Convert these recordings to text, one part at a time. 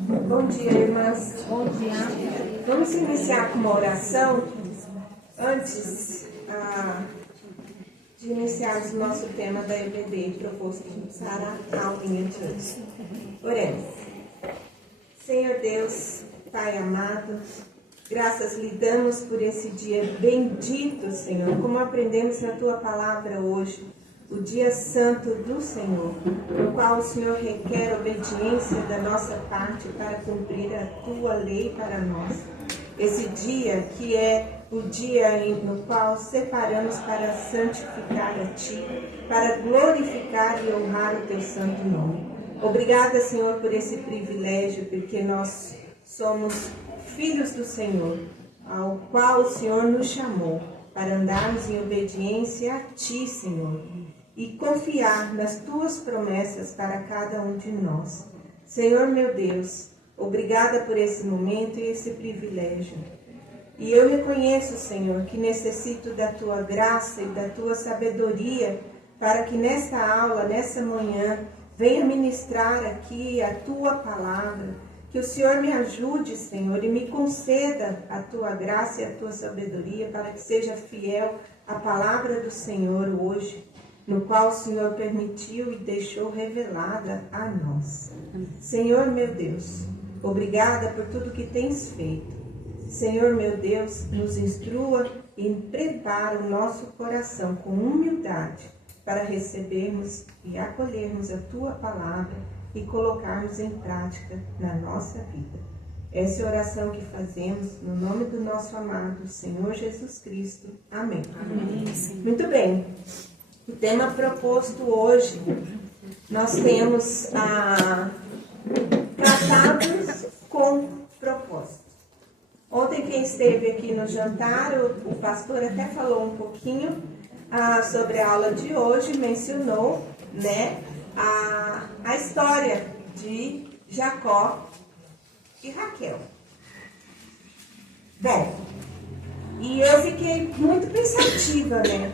Bom dia, irmãs. Bom dia. Vamos iniciar com uma oração. Antes de iniciarmos o nosso tema da EBD, proposto para a aulinha de hoje. Oremos. Senhor Deus, Pai amado, graças lhe damos por esse dia bendito, Senhor, como aprendemos na Tua palavra hoje, o dia santo do Senhor, no qual o Senhor requer obediência da nossa parte para cumprir a Tua lei para nós. Esse dia que é o dia no qual separamos para santificar a Ti, para glorificar e honrar o Teu santo nome. Obrigada, Senhor, por esse privilégio, porque nós somos filhos do Senhor, ao qual o Senhor nos chamou, para andarmos em obediência a Ti, Senhor, e confiar nas Tuas promessas para cada um de nós. Senhor, meu Deus, obrigada por esse momento e esse privilégio. E eu reconheço, Senhor, que necessito da Tua graça e da Tua sabedoria para que nesta aula, nessa manhã, venha ministrar aqui a Tua palavra. Que o Senhor me ajude, Senhor, e me conceda a Tua graça e a Tua sabedoria para que seja fiel à palavra do Senhor hoje, no qual o Senhor permitiu e deixou revelada a nós. Senhor, meu Deus, obrigada por tudo que tens feito. Senhor, meu Deus, nos instrua e prepara o nosso coração com humildade para recebermos e acolhermos a Tua palavra e colocarmos em prática na nossa vida. Essa é a oração que fazemos no nome do nosso amado Senhor Jesus Cristo. Amém. Amém. Muito bem. O tema proposto hoje, nós temos tratados com propósito. Ontem, quem esteve aqui no jantar, o pastor até falou um pouquinho sobre a aula de hoje, mencionou, né, a história de Jacó e Raquel. Bom, e eu fiquei muito pensativa, né?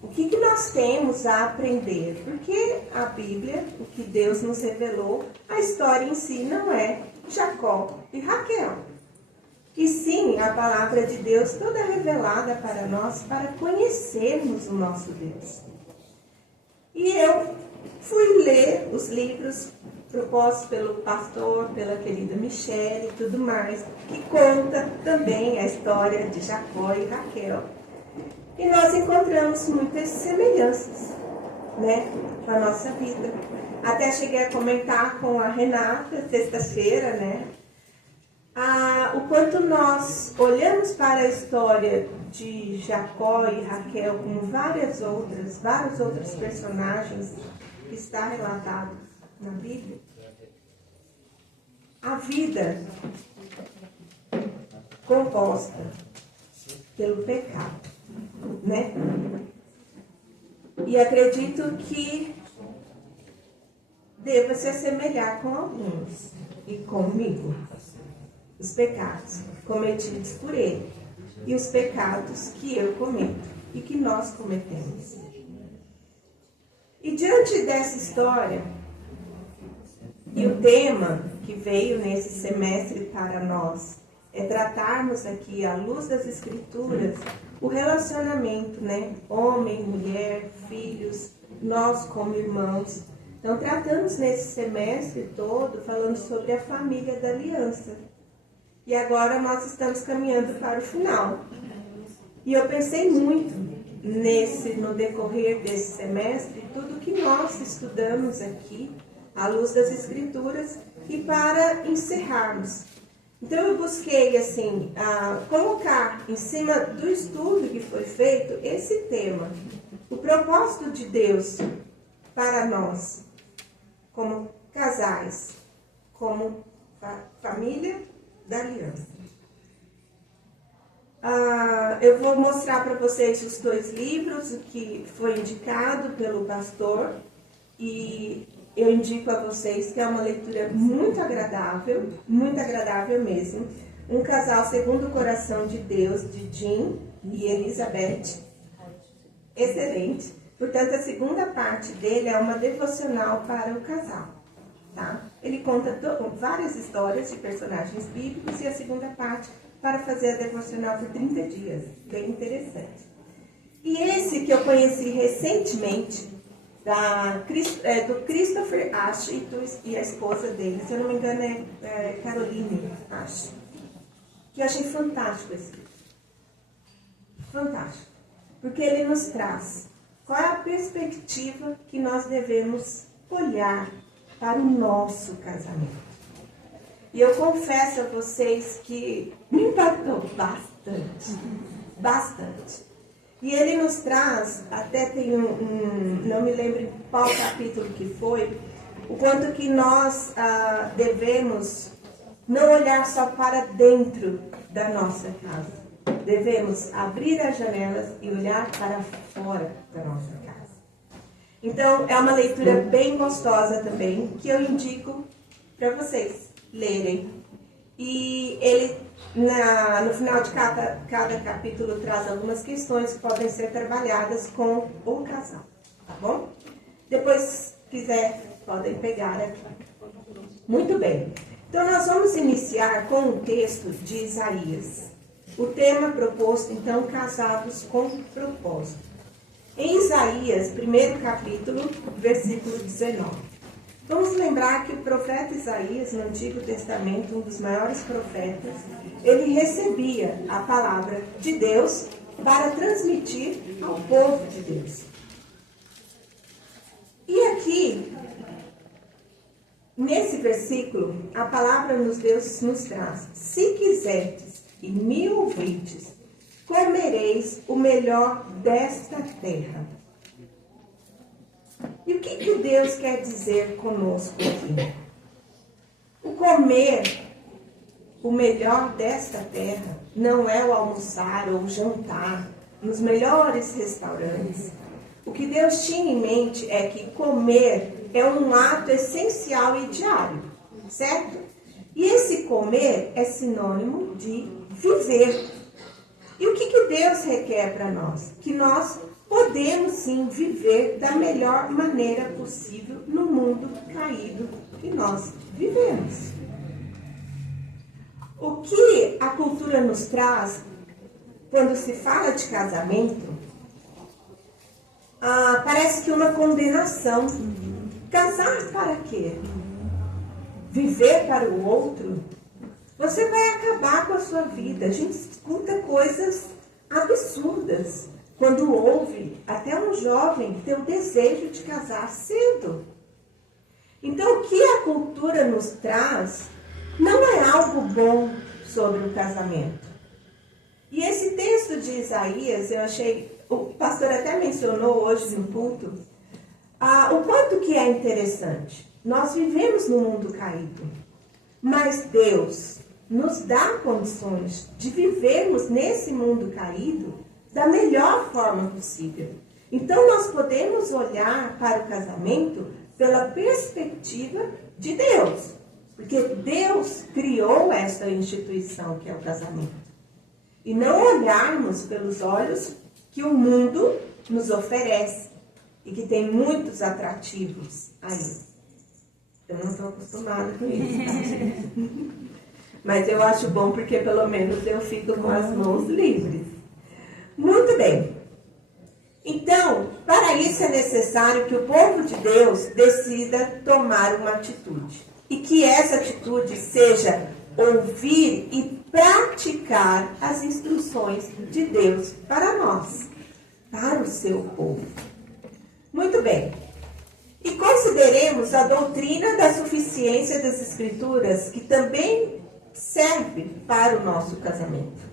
O que nós temos a aprender? Porque a Bíblia, o que Deus nos revelou, a história em si não é Jacó e Raquel. E sim, a palavra de Deus toda revelada para nós, para conhecermos o nosso Deus. E eu fui ler os livros propostos pelo pastor, pela querida Michele e tudo mais, que conta também a história de Jacó e Raquel. E nós encontramos muitas semelhanças, né, com a nossa vida. Até cheguei a comentar com a Renata, sexta-feira, né, o quanto nós olhamos para a história de Jacó e Raquel como vários outros personagens que está relatado na Bíblia. A vida composta pelo pecado, né? E acredito que deva se assemelhar com alguns e comigo. Os pecados cometidos por ele e os pecados que eu cometo e que nós cometemos. E diante dessa história, e o tema que veio nesse semestre para nós é tratarmos aqui, à luz das Escrituras, o relacionamento, né? Homem, mulher, filhos, nós como irmãos. Então, tratamos nesse semestre todo, falando sobre a família da aliança. E agora nós estamos caminhando para o final. E eu pensei muito no decorrer desse semestre, tudo que nós estudamos aqui, à luz das Escrituras, e para encerrarmos. Então eu busquei, assim, colocar em cima do estudo que foi feito esse tema. O propósito de Deus para nós, como casais, como família da aliança. Eu vou mostrar para vocês os dois livros, o que foi indicado pelo pastor, e eu indico a vocês que é uma leitura muito agradável mesmo. Um Casal Segundo o Coração de Deus, de Jim e Elizabeth. Excelente. Portanto, a segunda parte dele é uma devocional para o casal. tá? Ele conta várias histórias de personagens bíblicos e a segunda parte para fazer a devocional por 30 dias. Bem interessante. E esse que eu conheci recentemente, do Christopher Ashe e a esposa dele, se eu não me engano é Caroline Ashe, que eu achei fantástico esse livro. Fantástico. Porque ele nos traz qual é a perspectiva que nós devemos olhar para o nosso casamento. E eu confesso a vocês que me impactou bastante. Bastante. E ele nos traz, até tem não me lembro qual capítulo que foi, o quanto que nós devemos não olhar só para dentro da nossa casa. Devemos abrir as janelas e olhar para fora da nossa casa. Então, é uma leitura bem gostosa também, que eu indico para vocês lerem. E ele, no final de cada capítulo, traz algumas questões que podem ser trabalhadas com o casal. Tá bom? Depois, se quiser, podem pegar aqui. Muito bem. Então, nós vamos iniciar com um texto de Isaías. O tema proposto, então, casados com propósito. Em Isaías, primeiro capítulo, versículo 19. Vamos lembrar que o profeta Isaías, no Antigo Testamento, um dos maiores profetas, ele recebia a palavra de Deus para transmitir ao povo de Deus. E aqui, nesse versículo, a palavra de Deus nos traz: se quiserdes e me ouvirdes, comereis o melhor desta terra. E o que Deus quer dizer conosco aqui? O comer o melhor desta terra não é o almoçar ou o jantar nos melhores restaurantes. O que Deus tinha em mente é que comer é um ato essencial e diário, certo? E esse comer é sinônimo de viver. E o que Deus requer para nós? Que nós podemos sim viver da melhor maneira possível no mundo caído que nós vivemos. O que a cultura nos traz quando se fala de casamento, parece que uma condenação. Casar para quê? Viver para o outro? Você vai acabar com a sua vida. A gente escuta coisas absurdas quando ouve até um jovem ter o desejo de casar cedo. Então, o que a cultura nos traz não é algo bom sobre o casamento. E esse texto de Isaías, eu achei, o pastor até mencionou hoje no culto, o quanto que é interessante. Nós vivemos no mundo caído, mas Deus nos dá condições de vivermos nesse mundo caído da melhor forma possível. Então, nós podemos olhar para o casamento pela perspectiva de Deus, porque Deus criou essa instituição que é o casamento. E não olharmos pelos olhos que o mundo nos oferece e que tem muitos atrativos aí. Eu não estou acostumada com isso, tá, gente? Mas eu acho bom porque pelo menos eu fico com as mãos livres. Muito bem. Então, para isso é necessário que o povo de Deus decida tomar uma atitude. E que essa atitude seja ouvir e praticar as instruções de Deus para nós, para o seu povo. Muito bem. E consideremos a doutrina da suficiência das Escrituras, que também serve para o nosso casamento.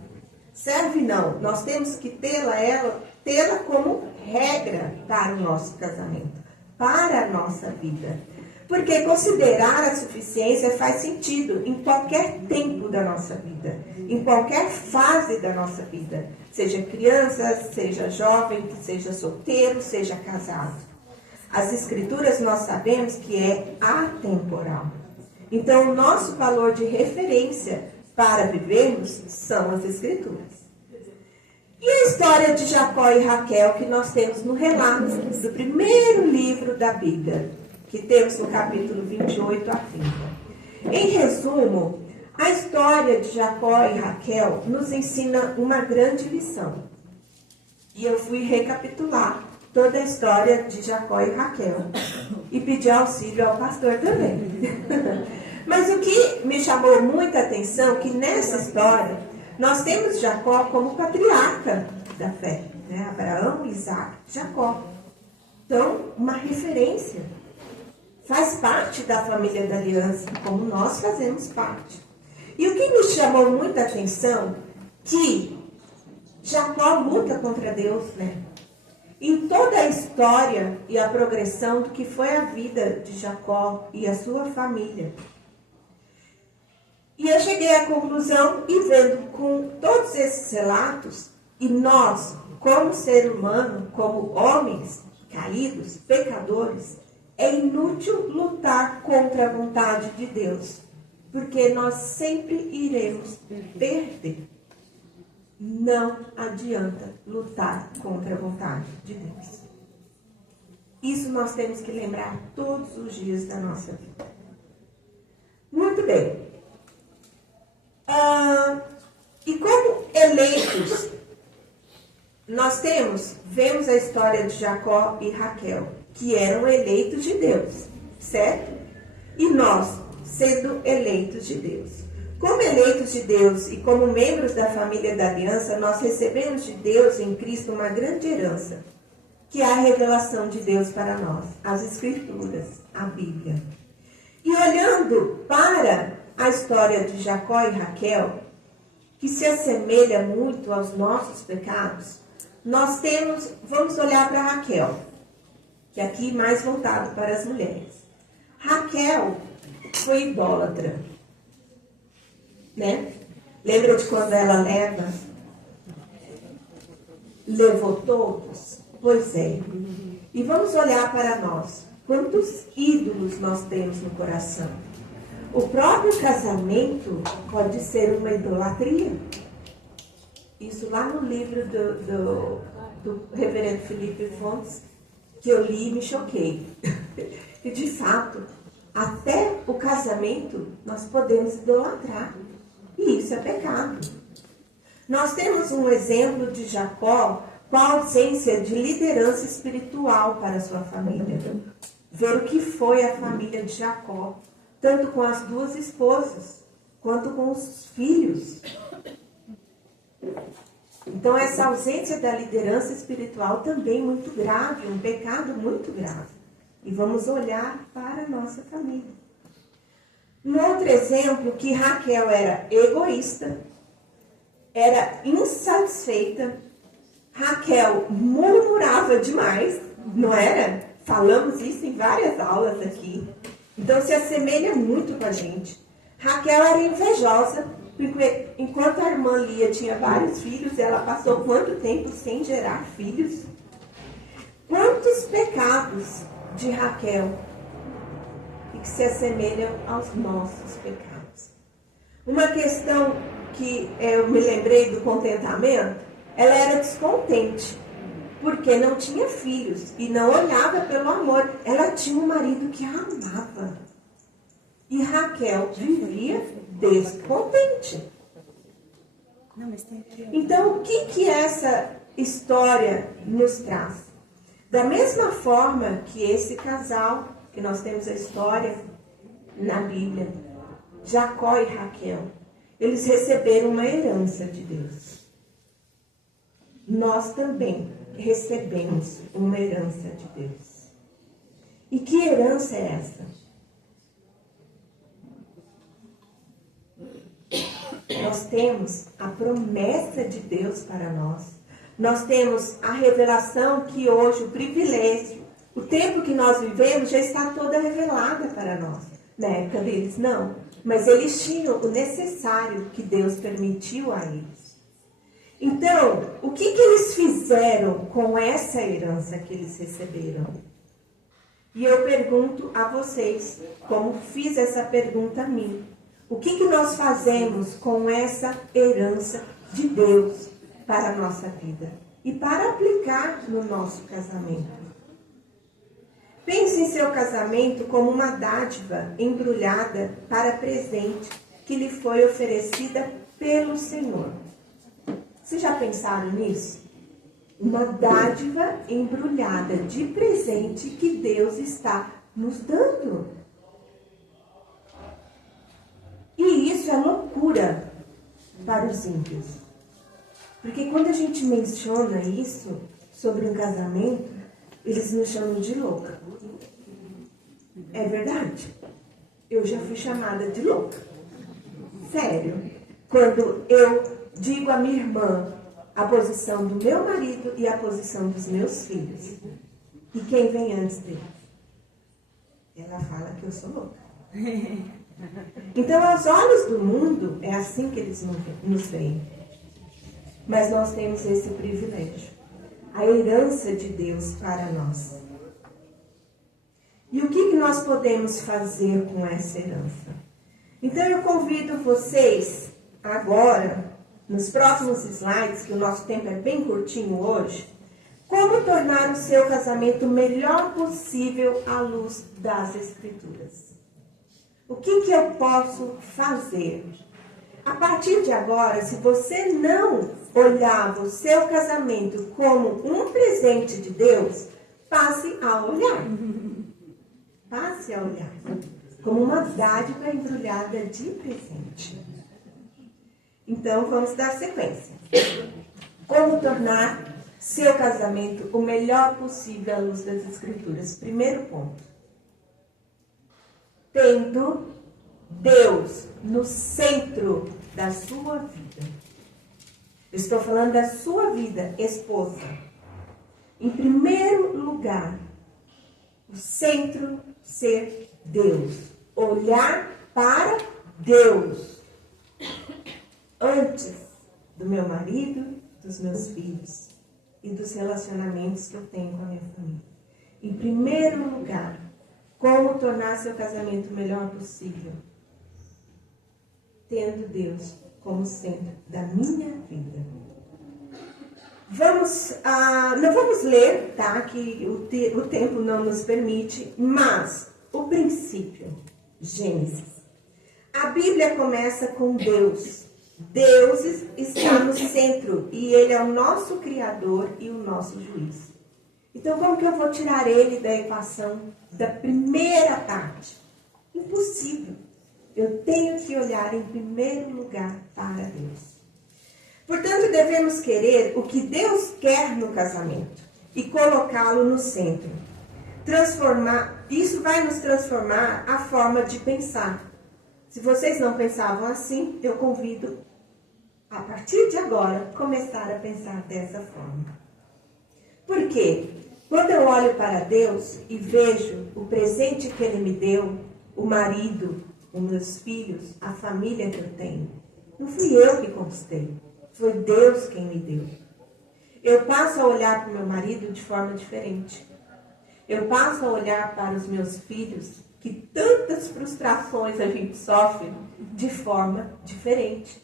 Serve não, nós temos que tê-la como regra para o nosso casamento, para a nossa vida. Porque considerar a suficiência faz sentido em qualquer tempo da nossa vida, em qualquer fase da nossa vida, seja criança, seja jovem, seja solteiro, seja casado. As Escrituras nós sabemos que é atemporal. Então, o nosso valor de referência para vivermos são as Escrituras. E a história de Jacó e Raquel que nós temos no relato do primeiro livro da Bíblia, que temos no capítulo 28 a 30. Em resumo, a história de Jacó e Raquel nos ensina uma grande lição. E eu fui recapitular toda a história de Jacó e Raquel. E pedi auxílio ao pastor também. Mas o que me chamou muita atenção é que nessa história nós temos Jacó como patriarca da fé. Né? Abraão, Isaac, Jacó. Então, uma referência. Faz parte da família da aliança, como nós fazemos parte. E o que me chamou muita atenção, que Jacó luta contra Deus, né? Em toda a história e a progressão do que foi a vida de Jacó e a sua família. E eu cheguei à conclusão, e vendo com todos esses relatos, e nós, como ser humano, como homens caídos, pecadores, é inútil lutar contra a vontade de Deus, porque nós sempre iremos perder. Não adianta lutar contra a vontade de Deus. Isso nós temos que lembrar todos os dias da nossa vida. Muito bem. E como eleitos, nós vemos a história de Jacó e Raquel, que eram eleitos de Deus, certo? E nós, sendo eleitos de Deus. Como eleitos de Deus e como membros da família da aliança, nós recebemos de Deus em Cristo uma grande herança, que é a revelação de Deus para nós, as Escrituras, a Bíblia. E olhando para a história de Jacó e Raquel, que se assemelha muito aos nossos pecados, vamos olhar para Raquel, que aqui mais voltado para as mulheres. Raquel foi idólatra, né? Lembra de quando ela levou todos? Pois é. E vamos olhar para nós. Quantos ídolos nós temos no coração? O próprio casamento pode ser uma idolatria. Isso lá no livro do reverendo Felipe Fontes, que eu li e me choquei. E de fato, até o casamento nós podemos idolatrar. E isso é pecado. Nós temos um exemplo de Jacó com a ausência de liderança espiritual para a sua família. Ver o que foi a família de Jacó, tanto com as duas esposas, quanto com os filhos. Então, essa ausência da liderança espiritual também muito grave, um pecado muito grave. E vamos olhar para a nossa família. Um outro exemplo, que Raquel era egoísta, era insatisfeita. Raquel murmurava demais, não era? Falamos isso em várias aulas aqui. Então se assemelha muito com a gente. Raquel era invejosa, porque enquanto a irmã Lia tinha vários filhos, ela passou quanto tempo sem gerar filhos? Quantos pecados de Raquel que se assemelham aos nossos pecados. Uma questão que eu me lembrei do contentamento, ela era descontente, porque não tinha filhos e não olhava pelo amor. Ela tinha um marido que a amava. E Raquel vivia descontente. Então, o que essa história nos traz? Da mesma forma que esse casal, que nós temos a história na Bíblia, Jacó e Raquel, eles receberam uma herança de Deus. Nós também recebemos uma herança de Deus. E que herança é essa? Nós temos a promessa de Deus para nós. Nós temos a revelação que hoje, o privilégio, o tempo que nós vivemos já está toda revelada para nós. Na época deles, não. Mas eles tinham o necessário que Deus permitiu a eles. Então, o que eles fizeram com essa herança que eles receberam? E eu pergunto a vocês, como fiz essa pergunta a mim. O que nós fazemos com essa herança de Deus para a nossa vida? E para aplicar no nosso casamento? Pense em seu casamento como uma dádiva embrulhada para presente que lhe foi oferecida pelo Senhor. Vocês já pensaram nisso? Uma dádiva embrulhada de presente que Deus está nos dando. E isso é loucura para os ímpios. Porque quando a gente menciona isso sobre um casamento, eles nos chamam de louca. É verdade. Eu já fui chamada de louca. Sério. Quando eu digo à minha irmã a posição do meu marido e a posição dos meus filhos. E quem vem antes deles? Ela fala que eu sou louca. Então, aos olhos do mundo, é assim que eles nos veem. Mas nós temos esse privilégio. A herança de Deus para nós. E o que nós podemos fazer com essa herança? Então, eu convido vocês agora, nos próximos slides, que o nosso tempo é bem curtinho hoje, como tornar o seu casamento o melhor possível à luz das Escrituras. O que eu posso fazer? A partir de agora, se você não olhava o seu casamento como um presente de Deus, passe a olhar. Passe a olhar. Como uma dádiva embrulhada de presente. Então, vamos dar sequência. Como tornar seu casamento o melhor possível à luz das Escrituras? Primeiro ponto. Tendo Deus no centro da sua vida. Eu estou falando da sua vida, esposa. Em primeiro lugar, o centro ser Deus. Olhar para Deus. Antes do meu marido, dos meus filhos e dos relacionamentos que eu tenho com a minha família. Em primeiro lugar, como tornar seu casamento o melhor possível? Tendo Deus como centro da minha vida. Não vamos ler, tá? Que o tempo não nos permite, mas o princípio, Gênesis. A Bíblia começa com Deus. Deus está no centro e Ele é o nosso Criador e o nosso juiz. Então, como que eu vou tirar Ele da equação da primeira parte? Impossível. Eu tenho que olhar em primeiro lugar para Deus. Portanto, devemos querer o que Deus quer no casamento e colocá-lo no centro. Isso vai nos transformar a forma de pensar. Se vocês não pensavam assim, eu convido, a partir de agora, começar a pensar dessa forma. Por quê? Quando eu olho para Deus e vejo o presente que Ele me deu, o marido, os meus filhos, a família que eu tenho, não fui eu que conquistei, foi Deus quem me deu. Eu passo a olhar para o meu marido de forma diferente. Eu passo a olhar para os meus filhos, que tantas frustrações a gente sofre, de forma diferente.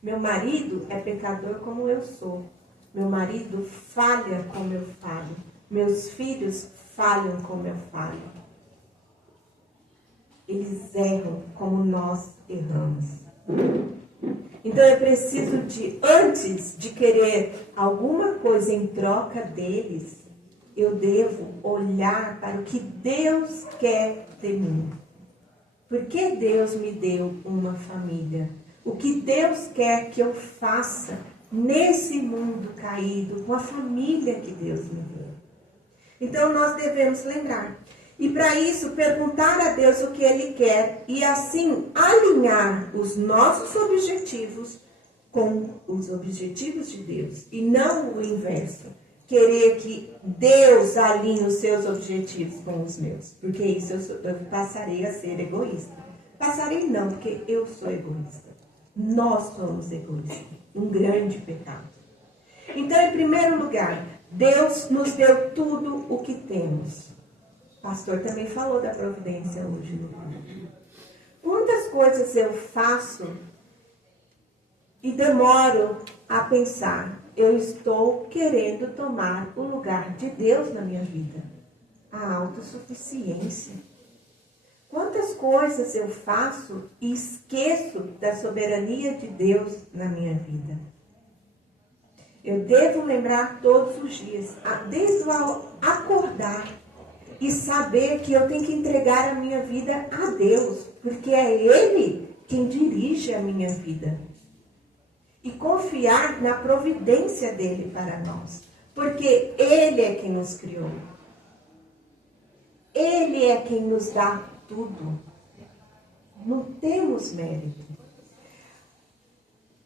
Meu marido é pecador como eu sou. Meu marido falha como eu falho. Meus filhos falham como eu falho. Eles erram como nós erramos. Então eu preciso antes de querer alguma coisa em troca deles, eu devo olhar para o que Deus quer de mim. Por que Deus me deu uma família? O que Deus quer que eu faça nesse mundo caído, com a família que Deus me deu? Então nós devemos lembrar. E para isso, perguntar a Deus o que Ele quer e assim alinhar os nossos objetivos com os objetivos de Deus. E não o inverso. Querer que Deus alinhe os seus objetivos com os meus. Porque isso eu passarei a ser egoísta. Passarei não, porque eu sou egoísta. Nós somos egoístas. Um grande pecado. Então, em primeiro lugar, Deus nos deu tudo o que temos. O pastor também falou da providência hoje no culto. Muitas coisas eu faço e demoro a pensar. Eu estou querendo tomar o lugar de Deus na minha vida. a autossuficiência. Quantas coisas eu faço e esqueço da soberania de Deus na minha vida? Eu devo lembrar todos os dias, desde o acordar, e saber que eu tenho que entregar a minha vida a Deus, porque é Ele quem dirige a minha vida. E confiar na providência dele para nós, porque Ele é quem nos criou. Ele é quem nos dá tudo. Não temos mérito.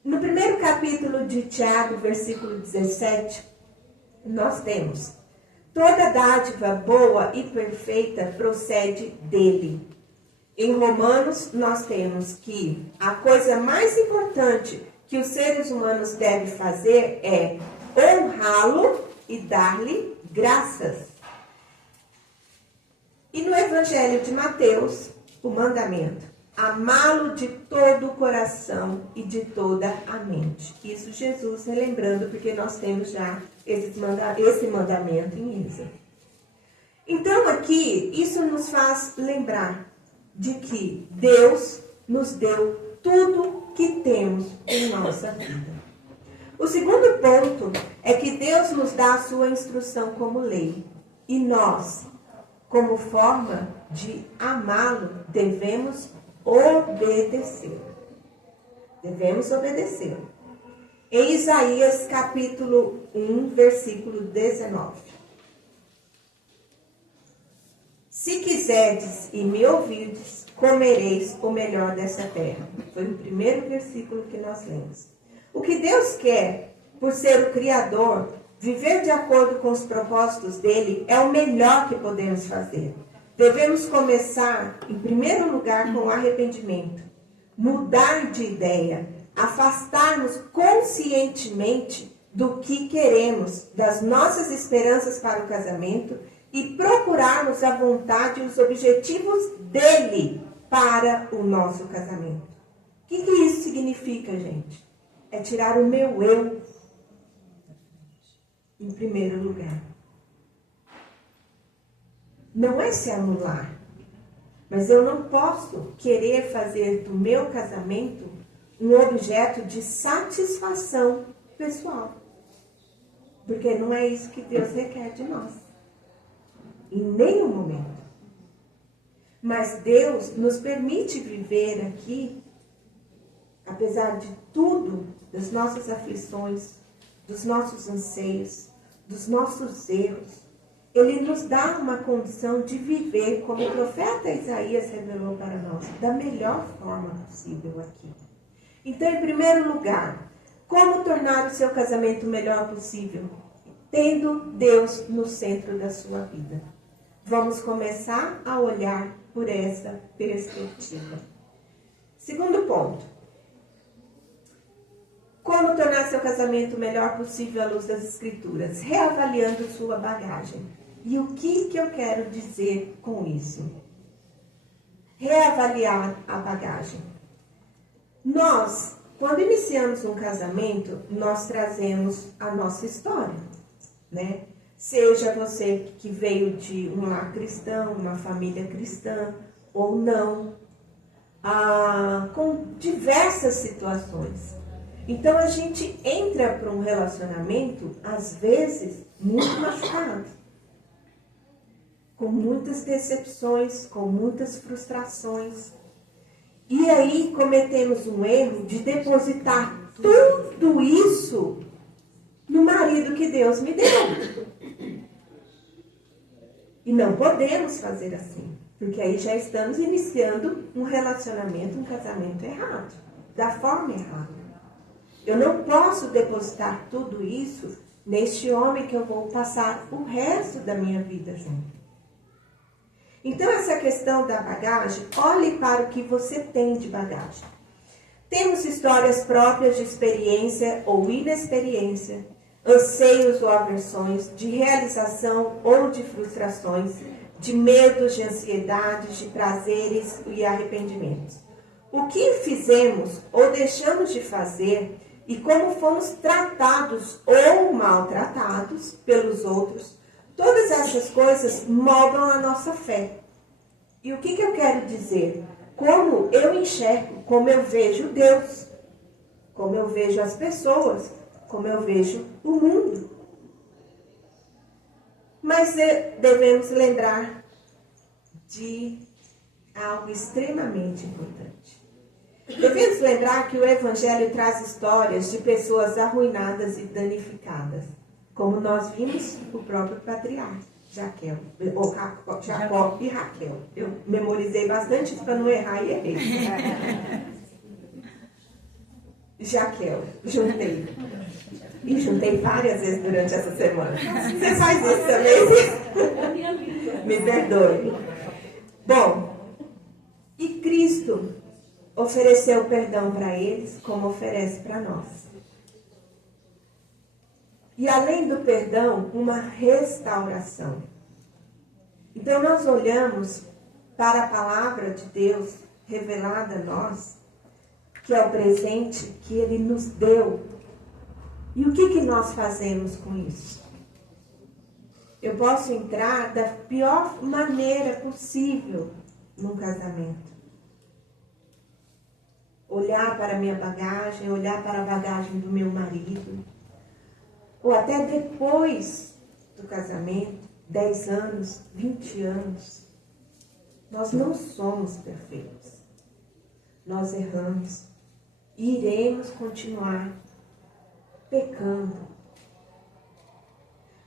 No primeiro capítulo de Tiago, versículo 17, nós temos: toda dádiva boa e perfeita procede dele. Em Romanos, nós temos que a coisa mais importante que os seres humanos devem fazer é honrá-lo e dar-lhe graças. E no Evangelho de Mateus, o mandamento: amá-lo de todo o coração e de toda a mente. Isso Jesus relembrando, porque nós temos já esse mandamento em Êxodo. Então aqui, isso nos faz lembrar de que Deus nos deu tudo que temos em nossa vida. O segundo ponto é que Deus nos dá a sua instrução como lei. E nós, como forma de amá-lo, devemos obedecer. Devemos obedecer. Em Isaías capítulo 1, versículo 19. Se quiserdes e me ouvirdes, comereis o melhor dessa terra. Foi o primeiro versículo que nós lemos. O que Deus quer, por ser o Criador, viver de acordo com os propósitos dele, é o melhor que podemos fazer. Devemos começar, em primeiro lugar, com o arrependimento. Mudar de ideia, afastar-nos conscientemente do que queremos, das nossas esperanças para o casamento e procurarmos a vontade e os objetivos dele para o nosso casamento. O que isso significa, gente? É tirar o meu eu em primeiro lugar. Não é se anular, mas eu não posso querer fazer do meu casamento um objeto de satisfação pessoal. Porque não é isso que Deus requer de nós. Em nenhum momento. Mas Deus nos permite viver aqui, apesar de tudo, das nossas aflições, dos nossos anseios, dos nossos erros. Ele nos dá uma condição de viver, como o profeta Isaías revelou para nós, da melhor forma possível aqui. Então, em primeiro lugar, como tornar o seu casamento o melhor possível? Tendo Deus no centro da sua vida. Vamos começar a olhar por essa perspectiva. Segundo ponto. Como tornar seu casamento o melhor possível à luz das Escrituras? Reavaliando sua bagagem. E o que eu quero dizer com isso? Reavaliar a bagagem. Nós, quando iniciamos um casamento, nós trazemos a nossa história, né? Seja você que veio de um lar cristão, uma família cristã, ou não, com diversas situações. Então, a gente entra para um relacionamento, às vezes, muito machucado. Com muitas decepções, com muitas frustrações. E aí, cometemos um erro de depositar tudo isso no marido que Deus me deu. E não podemos fazer assim. Porque aí já estamos iniciando um relacionamento, um casamento errado. Da forma errada. Eu não posso depositar tudo isso neste homem que eu vou passar o resto da minha vida junto. Então, essa questão da bagagem, olhe para o que você tem de bagagem. Temos histórias próprias de experiência ou inexperiência, anseios ou aversões, de realização ou de frustrações, de medos, de ansiedades, de prazeres e arrependimentos. O que fizemos ou deixamos de fazer e como fomos tratados ou maltratados pelos outros, Todas essas coisas moldam a nossa fé. E o que eu quero dizer? Como eu enxergo, como eu vejo Deus, como eu vejo as pessoas, como eu vejo o mundo. Mas devemos lembrar de algo extremamente importante. Devemos lembrar que o Evangelho traz histórias de pessoas arruinadas e danificadas, como nós vimos o próprio patriarca, Jacó e Raquel. Eu memorizei bastante isso para não errar e errei. Jaquel, juntei. E juntei várias vezes durante essa semana. Você faz isso também? Me perdoe. Bom, e Cristo ofereceu perdão para eles, como oferece para nós. E além do perdão, uma restauração. Então nós olhamos para a palavra de Deus revelada a nós, que é o presente que Ele nos deu. E o que nós fazemos com isso? Eu posso entrar da pior maneira possível num casamento. Olhar para a minha bagagem, olhar para a bagagem do meu marido. Ou até depois do casamento, 10 anos, 20 anos. Nós não somos perfeitos. Nós erramos. E iremos continuar pecando.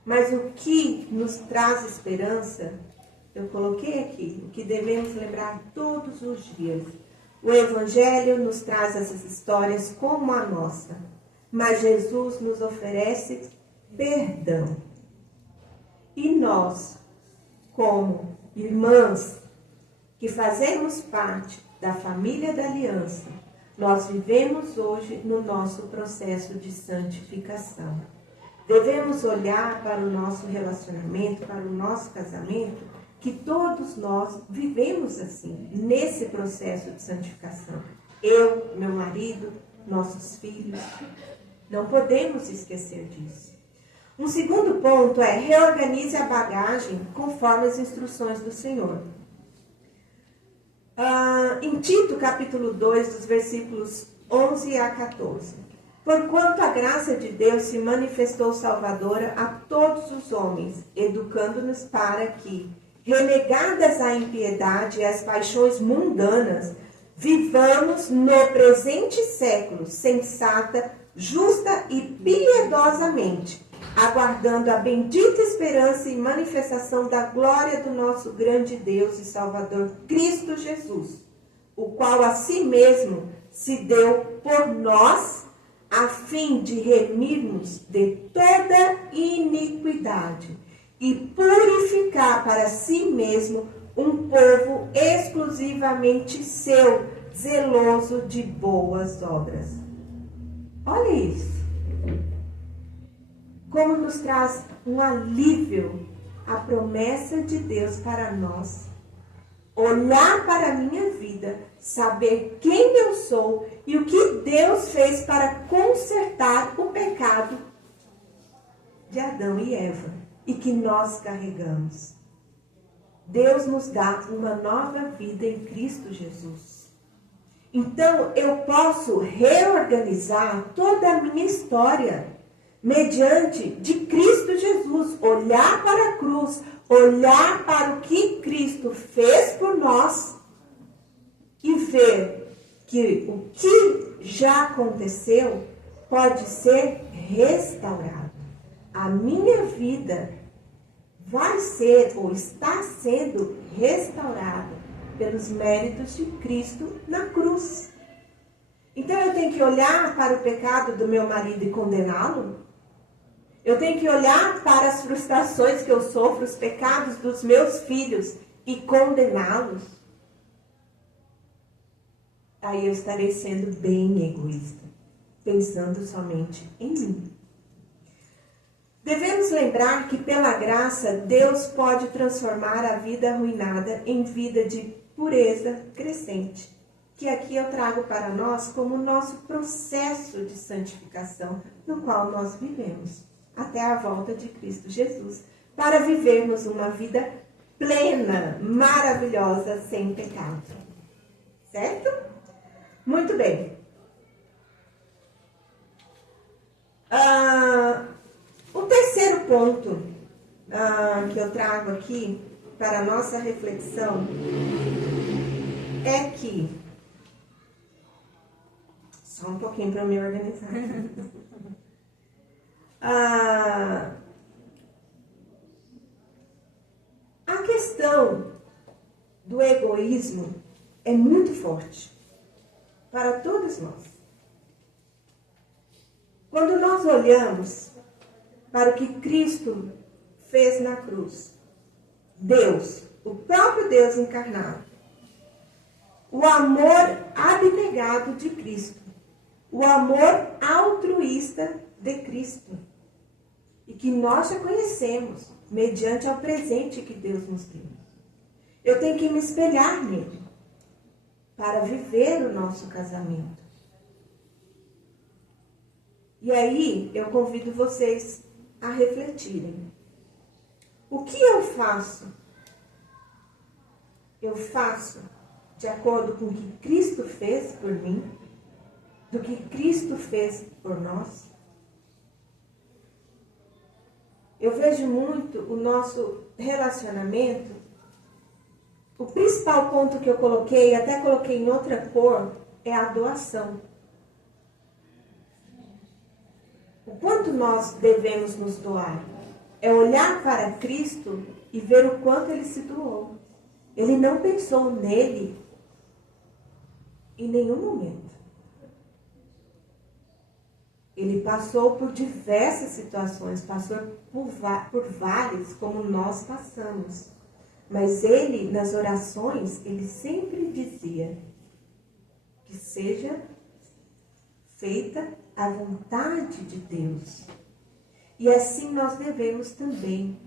Mas o que nos traz esperança, eu coloquei aqui, o que devemos lembrar todos os dias. O Evangelho nos traz essas histórias como a nossa, mas Jesus nos oferece perdão. E nós, como irmãs que fazemos parte da família da aliança, nós vivemos hoje no nosso processo de santificação. Devemos olhar para o nosso relacionamento, para o nosso casamento, que todos nós vivemos assim, nesse processo de santificação. Eu, meu marido, nossos filhos. Não podemos esquecer disso. Um segundo ponto é: reorganize a bagagem conforme as instruções do Senhor. Em Tito, capítulo 2, dos versículos 11 a 14. Porquanto a graça de Deus se manifestou salvadora a todos os homens, educando-nos para que, renegadas a impiedade e as paixões mundanas, vivamos no presente século sensata, justa e piedosamente, aguardando a bendita esperança e manifestação da glória do nosso grande Deus e Salvador Cristo Jesus, o qual a si mesmo se deu por nós, a fim de remir-nos de toda iniquidade e purificar para si mesmo um povo exclusivamente seu, zeloso de boas obras. Olha isso. Como nos traz um alívio a promessa de Deus para nós. Olhar para a minha vida, saber quem eu sou e o que Deus fez para consertar o pecado de Adão e Eva e que nós carregamos. Deus nos dá uma nova vida em Cristo Jesus. Então eu posso reorganizar toda a minha história mediante de Cristo Jesus, olhar para a cruz, olhar para o que Cristo fez por nós e ver que o que já aconteceu pode ser restaurado. A minha vida vai ser ou está sendo restaurada pelos méritos de Cristo na cruz. Então eu tenho que olhar para o pecado do meu marido e condená-lo? Eu tenho que olhar para as frustrações que eu sofro, os pecados dos meus filhos e condená-los? Aí eu estarei sendo bem egoísta, pensando somente em mim. Devemos lembrar que pela graça, Deus pode transformar a vida arruinada em vida de pureza crescente, que aqui eu trago para nós como o nosso processo de santificação, no qual nós vivemos, até a volta de Cristo Jesus, para vivermos uma vida plena, maravilhosa, sem pecado. Certo? Muito bem. O terceiro ponto que eu trago aqui para a nossa reflexão é que... Só um pouquinho para eu me organizar aqui. A questão do egoísmo é muito forte para todos nós. Quando nós olhamos para o que Cristo fez na cruz, Deus, o próprio Deus encarnado, o amor abnegado de Cristo, o amor altruísta de Cristo, e que nós já conhecemos mediante ao presente que Deus nos deu. Eu tenho que me espelhar nele para viver o nosso casamento. E aí, eu convido vocês a refletirem. O que eu faço? Eu faço de acordo com o que Cristo fez por mim, do que Cristo fez por nós? Eu vejo muito o nosso relacionamento. O principal ponto que eu coloquei, até coloquei em outra cor, é a doação. O quanto nós devemos nos doar é olhar para Cristo e ver o quanto Ele se doou. Ele não pensou nele em nenhum momento. Ele passou por diversas situações, passou por várias, como nós passamos. Mas ele, nas orações, ele sempre dizia que seja feita a vontade de Deus. E assim nós devemos também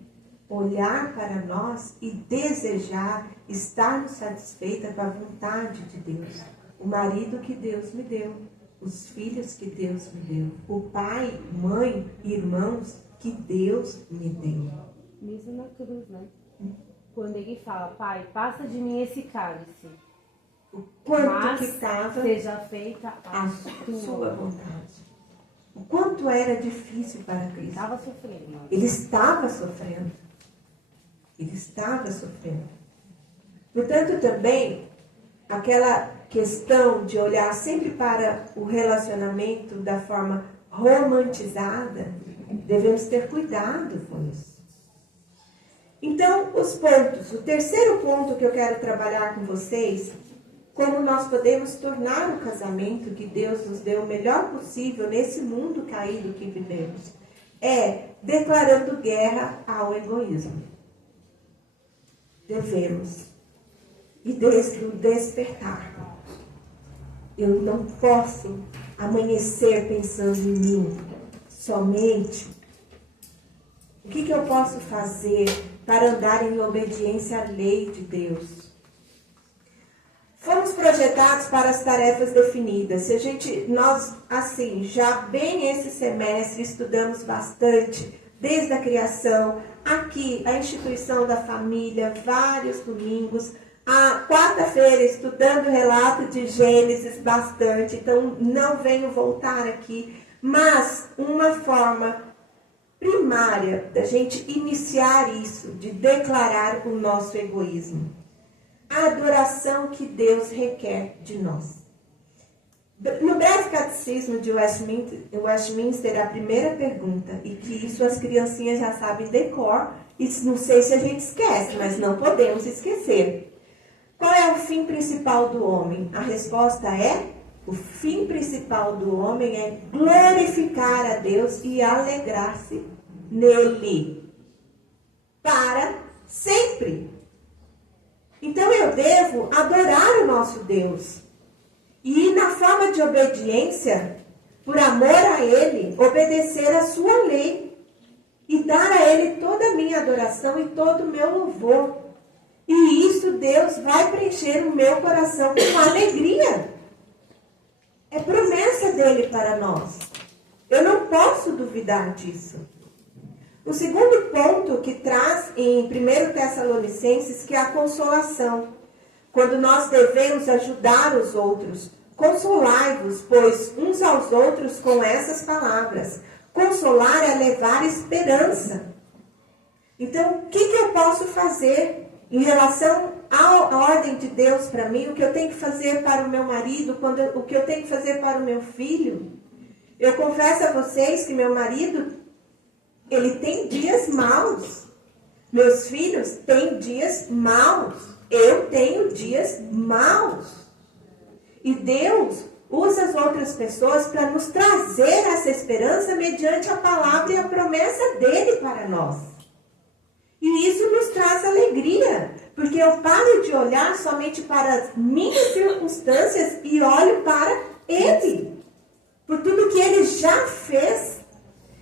olhar para nós e desejar estarmos satisfeitas com a vontade de Deus. O marido que Deus me deu, os filhos que Deus me deu, o pai, mãe, irmãos que Deus me deu. Mesmo na cruz, né? Quando ele fala, Pai, passa de mim esse cálice. O quanto mas que estava seja feita a sua vontade. O quanto era difícil para Cristo. Estava sofrendo. Ele estava sofrendo. Ele estava sofrendo. Portanto, também, aquela questão de olhar sempre para o relacionamento da forma romantizada, devemos ter cuidado com isso. Então, os pontos. O terceiro ponto que eu quero trabalhar com vocês, como nós podemos tornar o casamento que Deus nos deu o melhor possível nesse mundo caído que vivemos, é declarando guerra ao egoísmo. Devemos. E desde o despertar. Eu não posso amanhecer pensando em mim somente. O que eu posso fazer para andar em obediência à lei de Deus? Fomos projetados para as tarefas definidas. Se nós, assim, já bem esse semestre estudamos bastante, desde a criação, aqui, a instituição da família, vários domingos, a quarta-feira estudando o relato de Gênesis bastante, então não venho voltar aqui, mas uma forma primária da gente iniciar isso, de declarar o nosso egoísmo. A adoração que Deus requer de nós. No breve catecismo de Westminster, a primeira pergunta, e que isso as criancinhas já sabem de cor, e não sei se a gente esquece, mas não podemos esquecer. Qual é o fim principal do homem? A resposta é: o fim principal do homem é glorificar a Deus e alegrar-se nele. Para sempre. Então eu devo adorar o nosso Deus. E na forma de obediência, por amor a Ele, obedecer a sua lei. E dar a Ele toda a minha adoração e todo o meu louvor. E isso Deus vai preencher o meu coração com alegria. É promessa dele para nós. Eu não posso duvidar disso. O segundo ponto que traz em 1 Tessalonicenses, que é a consolação. Quando nós devemos ajudar os outros. Consolai-vos, pois, uns aos outros com essas palavras. Consolar é levar esperança. Então, o que eu posso fazer em relação à ordem de Deus para mim? O que eu tenho que fazer para o meu marido? O que eu tenho que fazer para o meu filho? Eu confesso a vocês que meu marido, ele tem dias maus. Meus filhos têm dias maus. Eu tenho dias maus. E Deus usa as outras pessoas para nos trazer essa esperança mediante a palavra e a promessa dele para nós. E isso nos traz alegria, porque eu paro de olhar somente para as minhas circunstâncias e olho para ele, por tudo que ele já fez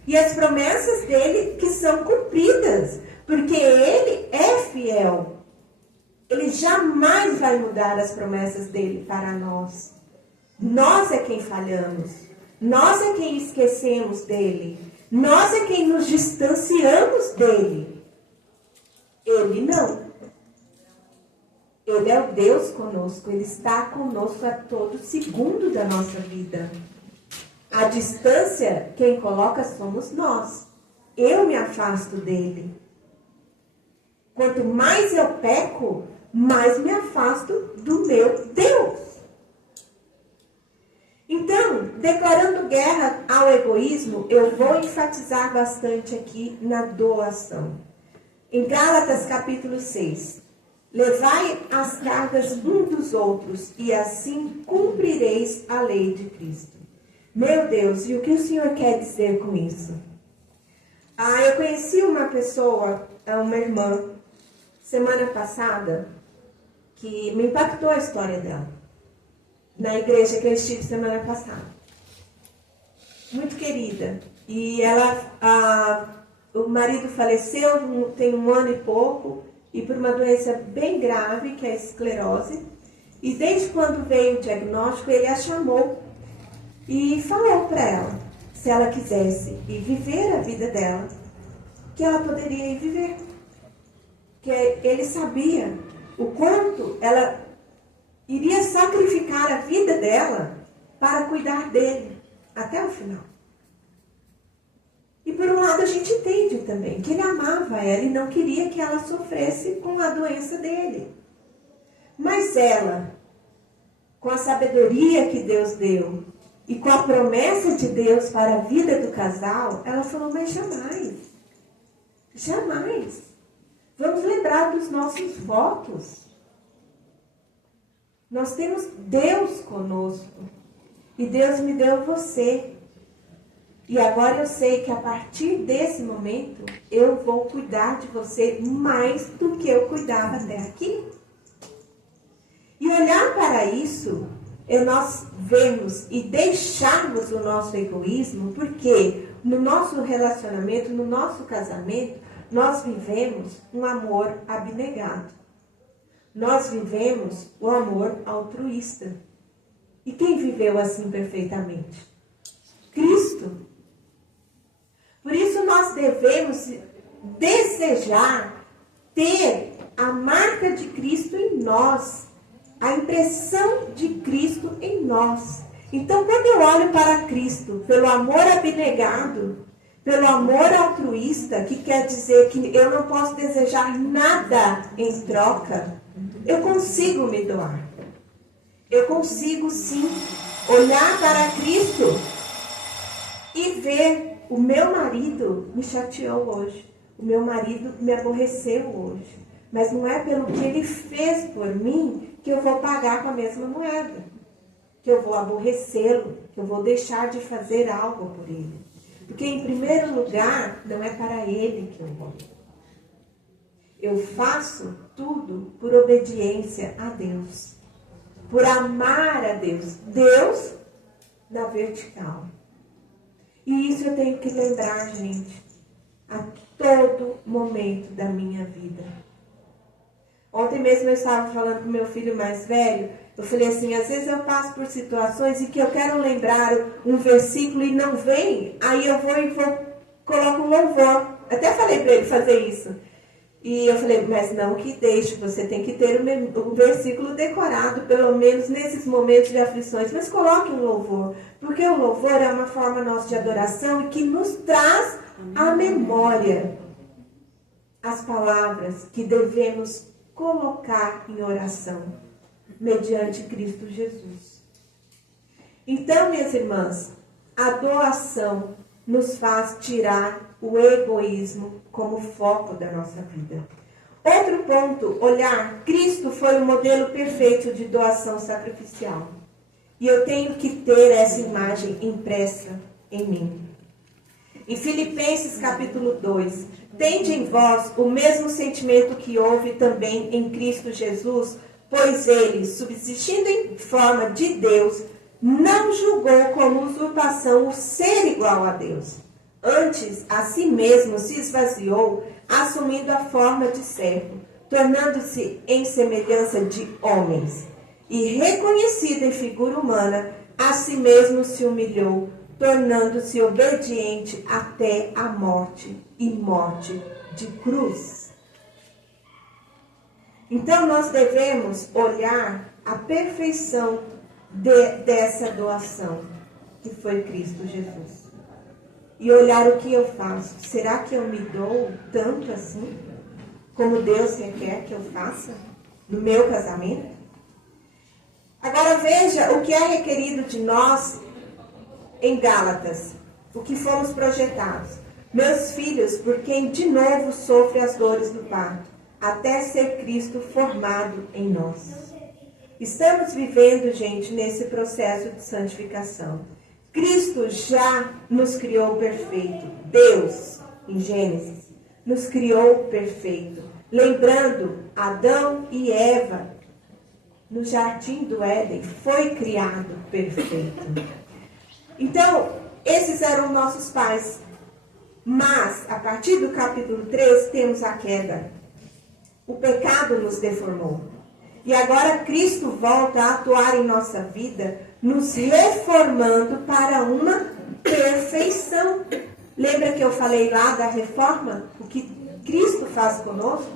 e as promessas dele que são cumpridas, porque ele é fiel. Ele jamais vai mudar as promessas dele para nós. Nós é quem falhamos. Nós é quem esquecemos dele. Nós é quem nos distanciamos dele. Ele não. Ele é o Deus conosco. Ele está conosco a todo segundo da nossa vida. A distância, quem coloca somos nós. Eu me afasto dele. Quanto mais eu peco, mais me afasto do meu Deus. Então, declarando guerra ao egoísmo, eu vou enfatizar bastante aqui na doação. Em Gálatas capítulo 6, levai as cargas um dos outros e assim cumprireis a lei de Cristo. Meu Deus, e o que o Senhor quer dizer com isso? Eu conheci uma pessoa, uma irmã, semana passada, que me impactou a história dela, na igreja que eu estive semana passada. Muito querida. E o marido faleceu, tem 1 ano e pouco, e por uma doença bem grave, que é a esclerose. E desde quando veio o diagnóstico, ele a chamou e falou para ela, se ela quisesse ir viver a vida dela, que ela poderia ir viver. Que ele sabia o quanto ela iria sacrificar a vida dela para cuidar dele até o final. E por um lado a gente entende também que ele amava ela e não queria que ela sofresse com a doença dele. Mas ela, com a sabedoria que Deus deu e com a promessa de Deus para a vida do casal, ela falou, mas jamais, jamais. Vamos lembrar dos nossos votos. Nós temos Deus conosco. E Deus me deu você. E agora eu sei que a partir desse momento, eu vou cuidar de você mais do que eu cuidava até aqui. E olhar para isso, é nós vermos e deixarmos o nosso egoísmo, porque no nosso relacionamento, no nosso casamento, nós vivemos um amor abnegado. Nós vivemos o amor altruísta. E quem viveu assim perfeitamente? Cristo. Por isso nós devemos desejar ter a marca de Cristo em nós. A impressão de Cristo em nós. Então, quando eu olho para Cristo, pelo amor abnegado, pelo amor altruísta, que quer dizer que eu não posso desejar nada em troca, eu consigo me doar. Eu consigo, sim, olhar para Cristo e ver, o meu marido me chateou hoje, o meu marido me aborreceu hoje, mas não é pelo que ele fez por mim que eu vou pagar com a mesma moeda, que eu vou aborrecê-lo, que eu vou deixar de fazer algo por ele. Porque, em primeiro lugar, não é para ele que eu vou. Eu faço tudo por obediência a Deus. Por amar a Deus. Deus na vertical. E isso eu tenho que lembrar, gente, a todo momento da minha vida. Ontem mesmo eu estava falando com meu filho mais velho. Eu falei assim, às vezes eu passo por situações em que eu quero lembrar um versículo e não vem. Aí eu vou e coloco um louvor Até falei para ele fazer isso. E eu falei, mas não que deixe, você tem que ter o versículo decorado, pelo menos nesses momentos de aflições. Mas coloque um louvor, porque o louvor é uma forma nossa de adoração e que nos traz à memória as palavras que devemos colocar em oração, mediante Cristo Jesus. Então, minhas irmãs, a doação nos faz tirar o egoísmo como foco da nossa vida. Outro ponto, olhar, Cristo foi o modelo perfeito de doação sacrificial. E eu tenho que ter essa imagem impressa em mim. Em Filipenses capítulo 2, tende em vós o mesmo sentimento que houve também em Cristo Jesus, pois ele, subsistindo em forma de Deus, não julgou como usurpação o ser igual a Deus. Antes, a si mesmo se esvaziou, assumindo a forma de servo, tornando-se em semelhança de homens. E reconhecido em figura humana, a si mesmo se humilhou, tornando-se obediente até a morte, e morte de cruz. Então, nós devemos olhar a perfeição dessa doação, que foi Cristo Jesus. E olhar o que eu faço. Será que eu me dou tanto assim, como Deus requer que eu faça no meu casamento? Agora veja o que é requerido de nós em Gálatas, o que fomos projetados. Meus filhos, por quem de novo sofre as dores do parto, até ser Cristo formado em nós. Estamos vivendo, gente, nesse processo de santificação. Cristo já nos criou perfeito. Deus, em Gênesis, nos criou perfeito. Lembrando, Adão e Eva, no jardim do Éden, foi criado perfeito. Então, esses eram nossos pais. Mas, a partir do capítulo 3, temos a queda. O pecado nos deformou. E agora Cristo volta a atuar em nossa vida, nos reformando para uma perfeição. Lembra que eu falei lá da reforma? O que Cristo faz conosco?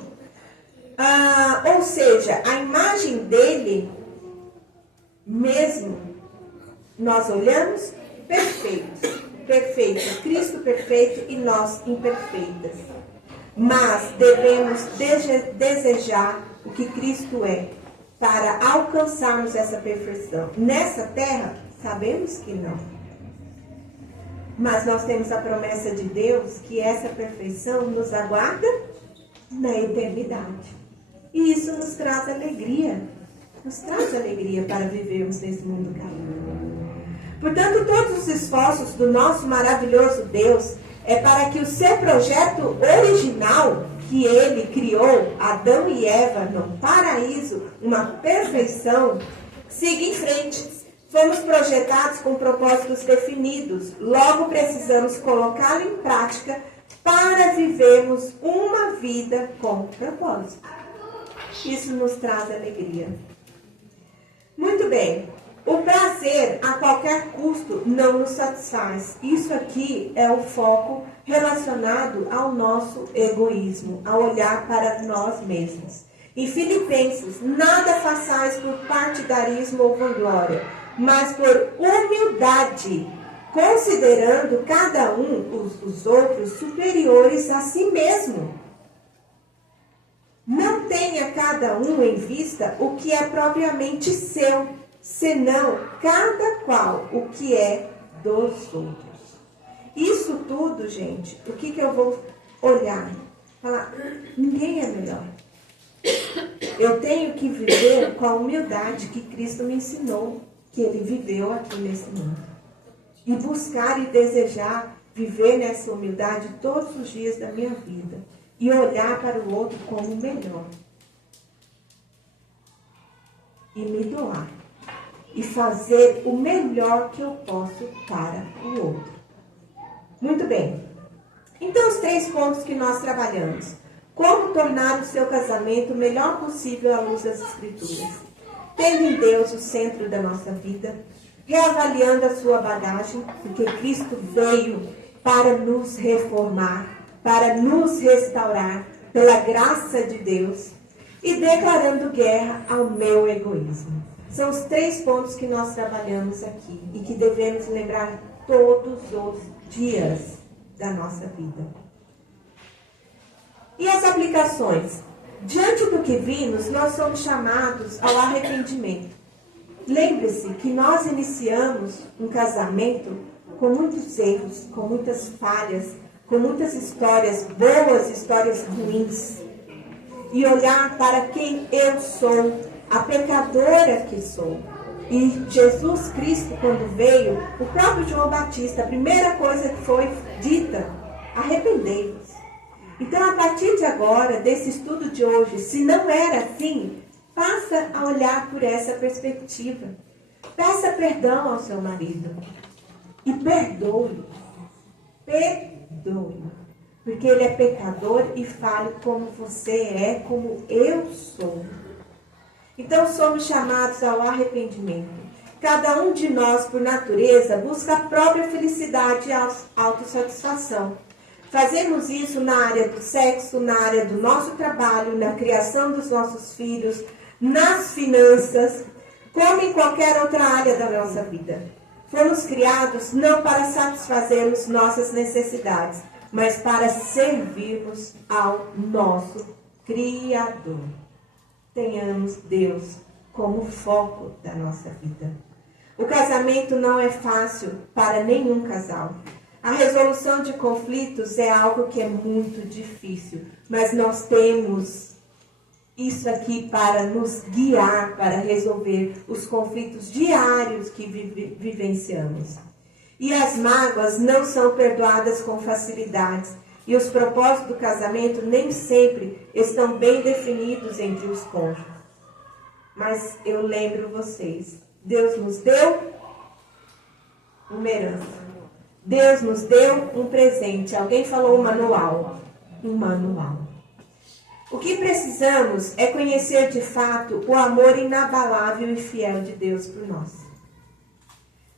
Ou seja, a imagem dele mesmo, nós olhamos perfeito. Perfeito, Cristo perfeito e nós imperfeitas. Mas devemos desejar o que Cristo é, para alcançarmos essa perfeição. Nessa terra, sabemos que não. Mas nós temos a promessa de Deus que essa perfeição nos aguarda na eternidade. E isso nos traz alegria. Nos traz alegria para vivermos nesse mundo caído. Portanto, todos os esforços do nosso maravilhoso Deus é para que o seu projeto original, que ele criou, Adão e Eva, no paraíso, uma perfeição, siga em frente. Fomos projetados com propósitos definidos, logo precisamos colocá-lo em prática para vivermos uma vida com propósito. Isso nos traz alegria. Muito bem. O prazer a qualquer custo não nos satisfaz. Isso aqui é o foco relacionado ao nosso egoísmo, a olhar para nós mesmos. Em Filipenses, nada façais por partidarismo ou vanglória, mas por humildade, considerando cada um os outros superiores a si mesmo. Não tenha cada um em vista o que é propriamente seu, senão cada qual o que é dos outros. Isso tudo, gente, o que eu vou olhar? Falar, ninguém é melhor. Eu tenho que viver com a humildade que Cristo me ensinou, que ele viveu aqui nesse mundo. E buscar e desejar viver nessa humildade todos os dias da minha vida. E olhar para o outro como o melhor. E me doar. E fazer o melhor que eu posso para o outro. Muito bem. Então, os 3 pontos que nós trabalhamos. Como tornar o seu casamento o melhor possível à luz das Escrituras. Tendo em Deus o centro da nossa vida. Reavaliando a sua bagagem, porque Cristo veio para nos reformar, para nos restaurar pela graça de Deus e declarando guerra ao meu egoísmo. São os 3 pontos que nós trabalhamos aqui e que devemos lembrar todos os dias da nossa vida. E as aplicações? Diante do que vimos, nós somos chamados ao arrependimento. Lembre-se que nós iniciamos um casamento com muitos erros, com muitas falhas, com muitas histórias boas, histórias ruins. E olhar para quem eu sou, a pecadora que sou. E Jesus Cristo, quando veio, o próprio João Batista, a primeira coisa que foi dita, arrependei-vos. Então, a partir de agora, desse estudo de hoje, se não era assim, passa a olhar por essa perspectiva. Peça perdão ao seu marido. E perdoe. Perdoe. Porque ele é pecador e falho como você é, como eu sou. Então, somos chamados ao arrependimento. Cada um de nós, por natureza, busca a própria felicidade e a autossatisfação. Fazemos isso na área do sexo, na área do nosso trabalho, na criação dos nossos filhos, nas finanças, como em qualquer outra área da nossa vida. Fomos criados não para satisfazermos nossas necessidades, mas para servirmos ao nosso Criador. Tenhamos Deus como foco da nossa vida. O casamento não é fácil para nenhum casal. A resolução de conflitos é algo que é muito difícil, mas nós temos isso aqui para nos guiar, para resolver os conflitos diários que vivenciamos. E as mágoas não são perdoadas com facilidade, e os propósitos do casamento nem sempre estão bem definidos entre os cônjuges. Mas eu lembro vocês, Deus nos deu uma herança. Deus nos deu um presente. Alguém falou um manual. Um manual. O que precisamos é conhecer de fato o amor inabalável e fiel de Deus por nós,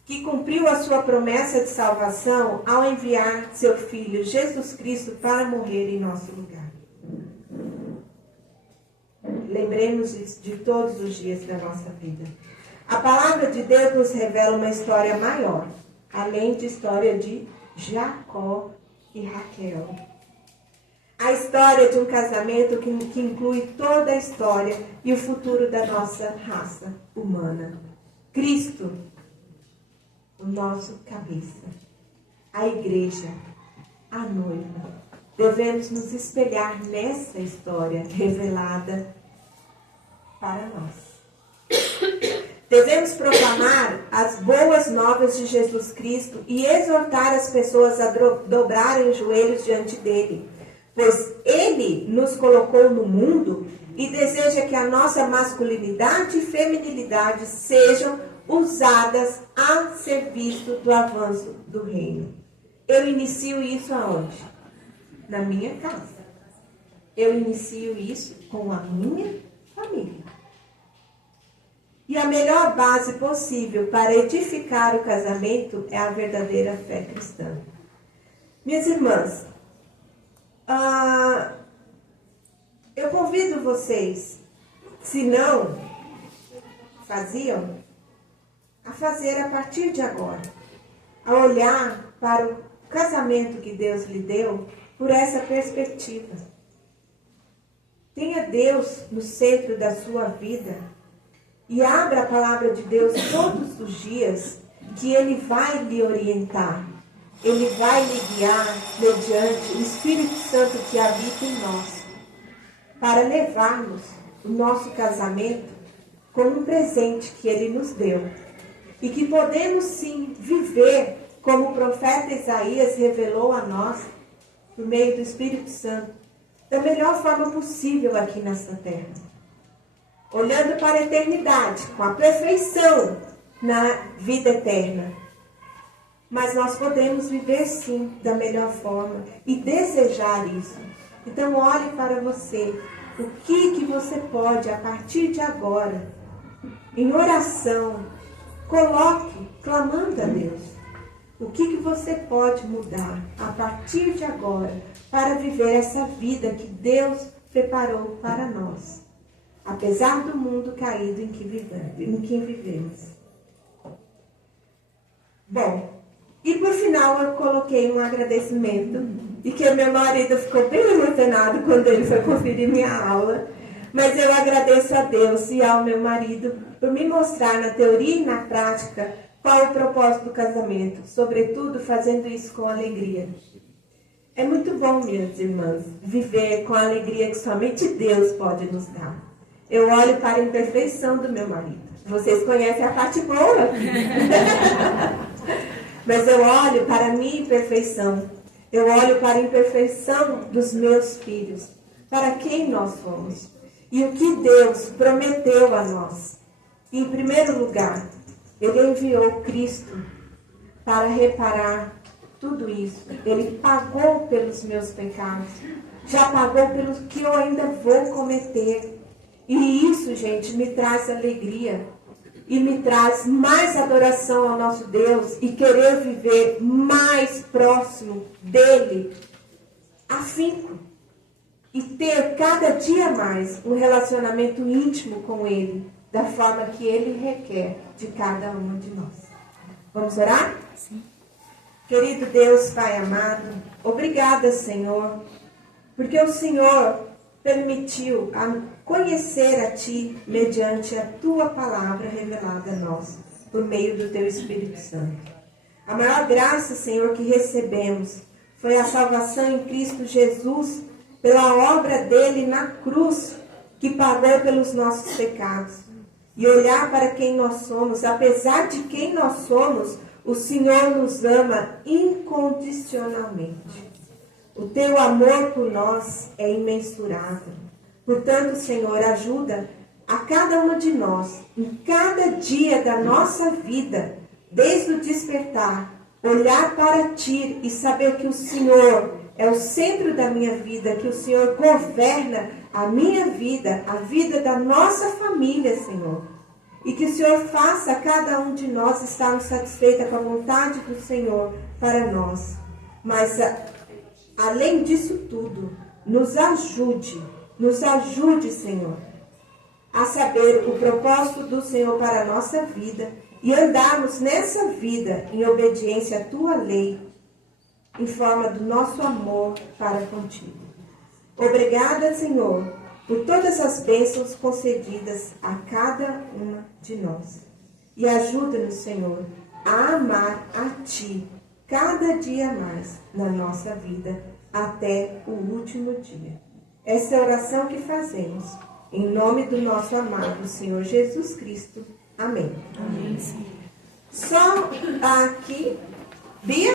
que cumpriu a sua promessa de salvação ao enviar seu Filho Jesus Cristo para morrer em nosso lugar. Lembremos de todos os dias da nossa vida. A palavra de Deus nos revela uma história maior, além de história de Jacó e Raquel. A história de um casamento que inclui toda a história e o futuro da nossa raça humana. Cristo, o nosso cabeça. A igreja, a noiva. Devemos nos espelhar nessa história revelada para nós. Devemos proclamar as boas novas de Jesus Cristo e exortar as pessoas a dobrarem os joelhos diante dele, pois ele nos colocou no mundo e deseja que a nossa masculinidade e feminilidade sejam usadas a serviço do avanço do reino. Eu inicio isso aonde? Na minha casa. Eu inicio isso com a minha família. E a melhor base possível para edificar o casamento é a verdadeira fé cristã. Minhas irmãs, eu convido vocês, se não faziam, a fazer a partir de agora, a olhar para o casamento que Deus lhe deu por essa perspectiva. Tenha Deus no centro da sua vida e abra a palavra de Deus todos os dias, que Ele vai lhe orientar, Ele vai lhe guiar mediante o Espírito Santo que habita em nós, para levarmos o nosso casamento como um presente que Ele nos deu. E que podemos sim viver como o profeta Isaías revelou a nós, por meio do Espírito Santo, da melhor forma possível aqui nessa terra. Olhando para a eternidade, com a perfeição na vida eterna. Mas nós podemos viver sim da melhor forma e desejar isso. Então olhe para você, o que você pode a partir de agora, em oração, coloque, clamando a Deus. O que você pode mudar a partir de agora para viver essa vida que Deus preparou para nós, apesar do mundo caído em que vivemos. Bom, e por final eu coloquei um agradecimento, e que meu marido ficou bem emocionado quando ele foi conferir minha aula, mas eu agradeço a Deus e ao meu marido por me mostrar na teoria e na prática qual o propósito do casamento, sobretudo fazendo isso com alegria. É muito bom, minhas irmãs, viver com a alegria que somente Deus pode nos dar. Eu olho para a imperfeição do meu marido. Vocês conhecem a parte boa. Mas eu olho para a minha imperfeição. Eu olho para a imperfeição dos meus filhos. Para quem nós somos. E o que Deus prometeu a nós. Em primeiro lugar, Ele enviou Cristo para reparar tudo isso. Ele pagou pelos meus pecados. Já pagou pelos que eu ainda vou cometer. E isso, gente, me traz alegria. E me traz mais adoração ao nosso Deus. E querer viver mais próximo dEle. Afinco. E ter cada dia mais um relacionamento íntimo com Ele. Da forma que Ele requer de cada um de nós. Vamos orar? Sim. Querido Deus, Pai amado, obrigada, Senhor, porque o Senhor permitiu conhecer a Ti mediante a Tua palavra revelada a nós, por meio do Teu Espírito Santo. A maior graça, Senhor, que recebemos foi a salvação em Cristo Jesus, pela obra dEle na cruz, que pagou pelos nossos pecados. E olhar para quem nós somos, apesar de quem nós somos, o Senhor nos ama incondicionalmente. O Teu amor por nós é imensurável. Portanto, Senhor, ajuda a cada uma de nós, em cada dia da nossa vida, desde o despertar, olhar para Ti e saber que o Senhor é o centro da minha vida, que o Senhor governa a minha vida, a vida da nossa família, Senhor. E que o Senhor faça cada um de nós estarmos satisfeitos com a vontade do Senhor para nós. Mas, além disso tudo, nos ajude, Senhor, a saber o propósito do Senhor para a nossa vida e andarmos nessa vida em obediência à Tua lei, em forma do nosso amor para contigo. Obrigada, Senhor, por todas as bênçãos concedidas a cada uma de nós. E ajuda-nos, Senhor, a amar a Ti cada dia mais na nossa vida, até o último dia. Essa é a oração que fazemos, em nome do nosso amado Senhor Jesus Cristo. Amém. Amém. Só aqui, Bia.